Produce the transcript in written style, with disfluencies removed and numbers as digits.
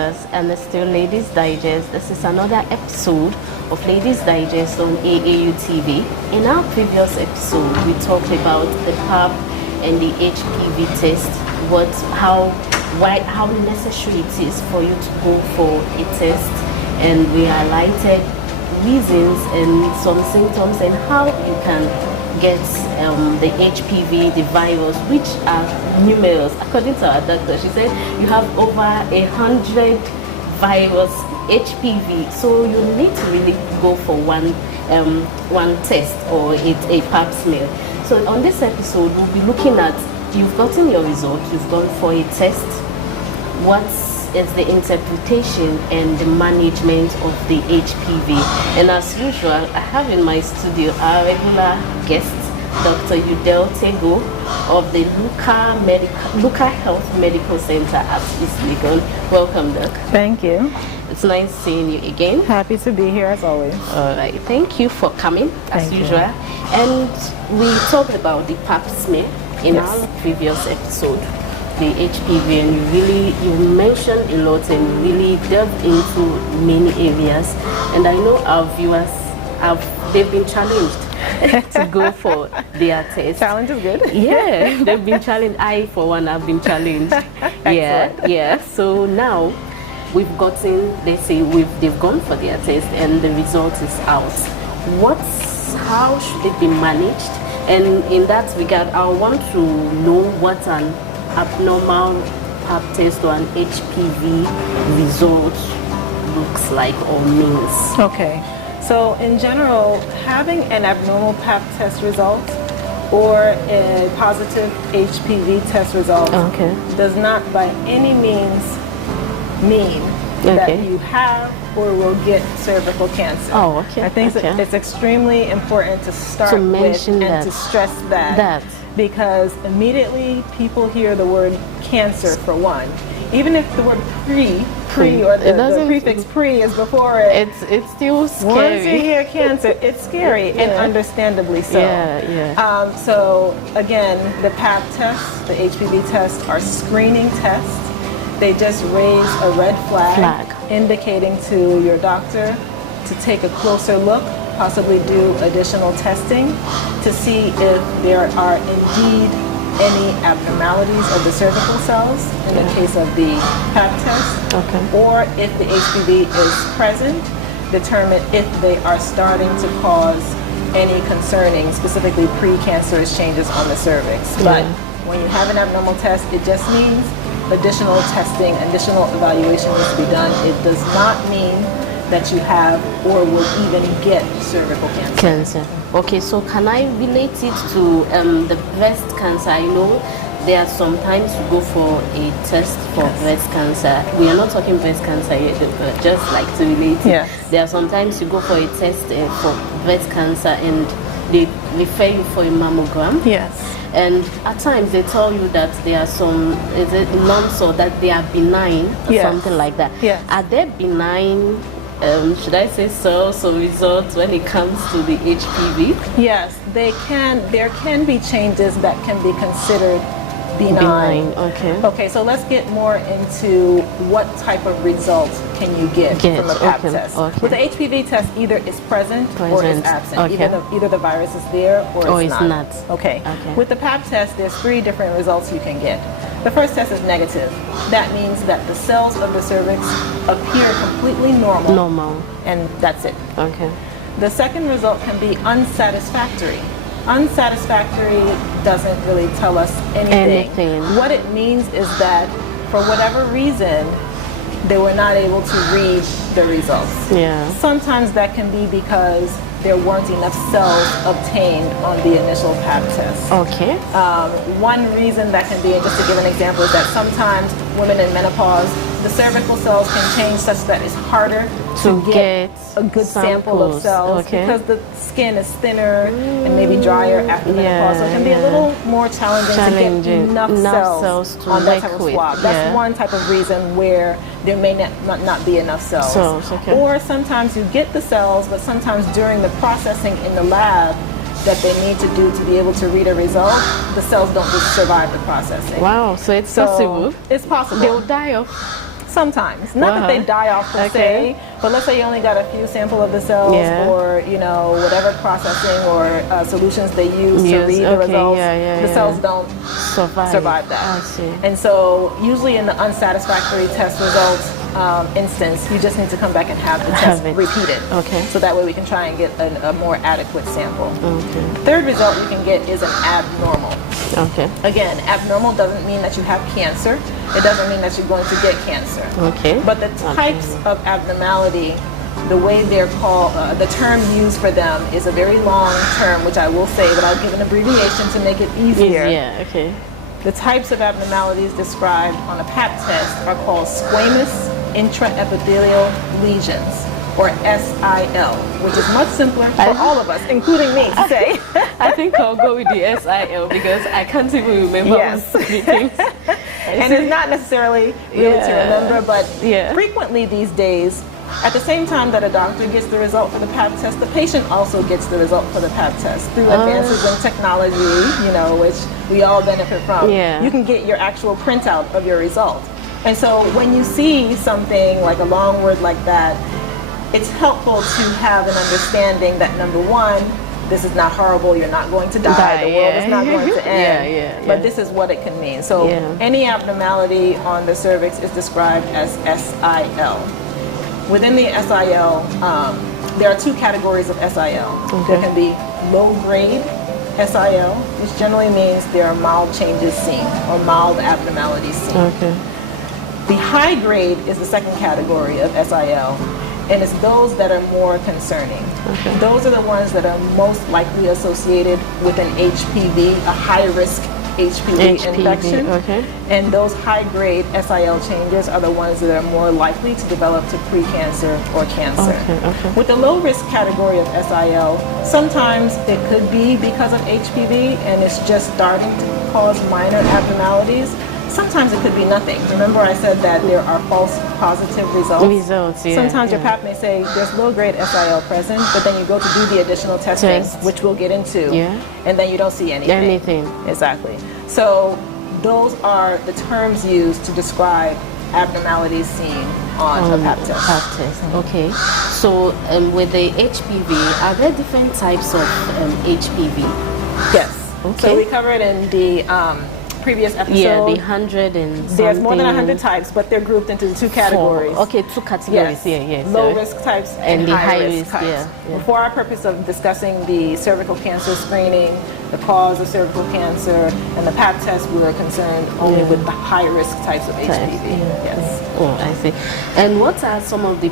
viewers, and it's still Ladies Digest. This is another episode of Ladies Digest on AAU TV. In our previous episode, we talked about the PAP and the HPV test, how necessary it is for you to go for a test, and we highlighted reasons and some symptoms and how you can get the HPV, the virus, which are numerous. According to our doctor, she said you have over 100 virus HPV, so you need to really go for one test or a pap smear. So on this episode, we'll be looking at, you've gotten your result, you've gone for a test. What is the interpretation and the management of the HPV? And as usual, I have in my studio our regular guest, Dr. Udell Tego of the Luca Health Medical Center at East Legon. Welcome, Doc. Thank you. It's nice seeing you again. Happy to be here as always. All right, thank you for coming as usual. And we talked about the pap smear in our previous episode, the HPV, and you mentioned a lot and really delved into many areas. And I know our viewers they've been challenged to go for their test. Challenge is good. Yeah, they've been challenged. I, for one, have been challenged. Yeah. So now we've gotten, they've gone for their test and the result is out. How should it be managed? And in that regard, I want to know what an abnormal pap test or an HPV result looks like or means. Okay. So in general, having an abnormal pap test result or a positive HPV test result does not by any means mean that you have or will get cervical cancer. Oh, okay. I think it's extremely important to start with and to stress that because immediately people hear the word cancer for one. Even if the word pre or the prefix pre is before it, it's still scary. Once you hear cancer, it's scary and understandably so. So again, the pap tests, the HPV tests are screening tests. They just raise a red flag indicating to your doctor to take a closer look, possibly do additional testing to see if there are indeed any abnormalities of the cervical cells in the case of the pap test, or if the HPV is present, determine if they are starting to cause any concerning, specifically precancerous changes on the cervix. But when you have an abnormal test, it just means additional testing, additional evaluation needs to be done. It does not mean that you have or will even get cervical cancer. Okay, so can I relate it to the breast cancer? I know there are sometimes you go for a test for breast cancer. We are not talking breast cancer yet, but just like to relate it. There are sometimes you go for a test for breast cancer and they refer you for a mammogram. And at times they tell you that there are some lumps or that they are benign or something like that. Are they benign? Should I say cells or results when it comes to the HPV? Yes, they can. There can be changes that can be considered benign. Okay, so let's get more into what type of results can you get from a pap test. With the HPV test, either it's present or it's absent. Either the virus is there or it's not. Okay. With the pap test, there's 3 different results you can get. The first test is negative. That means that the cells of the cervix appear completely normal. And that's it. The second result can be unsatisfactory. Unsatisfactory doesn't really tell us anything. What it means is that for whatever reason, they were not able to read the results. Sometimes that can be because there weren't enough cells obtained on the initial pap test. One reason that can be, just to give an example, is that sometimes women in menopause, the cervical cells can change such that it's harder to get a good sample of cells because the skin is thinner and maybe drier after menopause. So it can be a little more challenging to get enough cells on that type of swab. That's one type of reason where there may not be enough cells. Or sometimes you get the cells, but sometimes during the processing in the lab that they need to do to be able to read a result, the cells don't just survive the processing. Wow, so it's possible? It's possible. They'll die off. Sometimes. Not that they die off per se, but let's say you only got a few sample of the cells or, you know, whatever processing or solutions they use to read the results, the cells don't survive that. I see. And so usually in the unsatisfactory test results instance, you just need to come back and have the test repeated. Okay. So that way we can try and get a more adequate sample. Okay. The third result you can get is an abnormal. Okay. Again, abnormal doesn't mean that you have cancer. It doesn't mean that you're going to get cancer. Okay. But the types of abnormality, the way they're called, the term used for them is a very long term, which I will say, but I'll give an abbreviation to make it easier. Yeah, okay. The types of abnormalities described on a Pap test are called squamous intraepithelial lesions, or SIL, which is much simpler for all of us, including me, to say. I think I'll go with the SIL because I can't even remember so many things. And it's not necessarily really to remember, but frequently these days, at the same time that a doctor gets the result for the Pap test, the patient also gets the result for the Pap test. Through advances in technology, you know, which we all benefit from, you can get your actual printout of your result. And so when you see something like a long word like that, it's helpful to have an understanding that, number one, this is not horrible, you're not going to die, the world is not going to end, but this is what it can mean. So any abnormality on the cervix is described as SIL. Within the SIL, there are two categories of SIL. There can be low-grade SIL, which generally means there are mild changes seen or mild abnormalities seen. The high grade is the second category of SIL, and it's those that are more concerning. Those are the ones that are most likely associated with an HPV, a high-risk HPV infection. And those high-grade SIL changes are the ones that are more likely to develop to precancer or cancer. With the low-risk category of SIL, sometimes it could be because of HPV and it's just starting to cause minor abnormalities. Sometimes it could be nothing. Remember I said that there are false positive results? Sometimes your Pap may say there's low-grade SIL present, but then you go to do the additional testing, which we'll get into, and then you don't see anything. Exactly. So those are the terms used to describe abnormalities seen on a Pap test. Okay. So with the HPV, are there different types of HPV? Yes. So we covered in the previous episode. Yeah, the 100 and something. There's more than 100 types, but they're grouped into two categories. Okay, two categories. Low risk types and the high risk types. For our purpose of discussing the cervical cancer screening, the cause of cervical cancer, and the Pap test, we were concerned only with the high risk types of HPV. Oh, I see. And what are some of the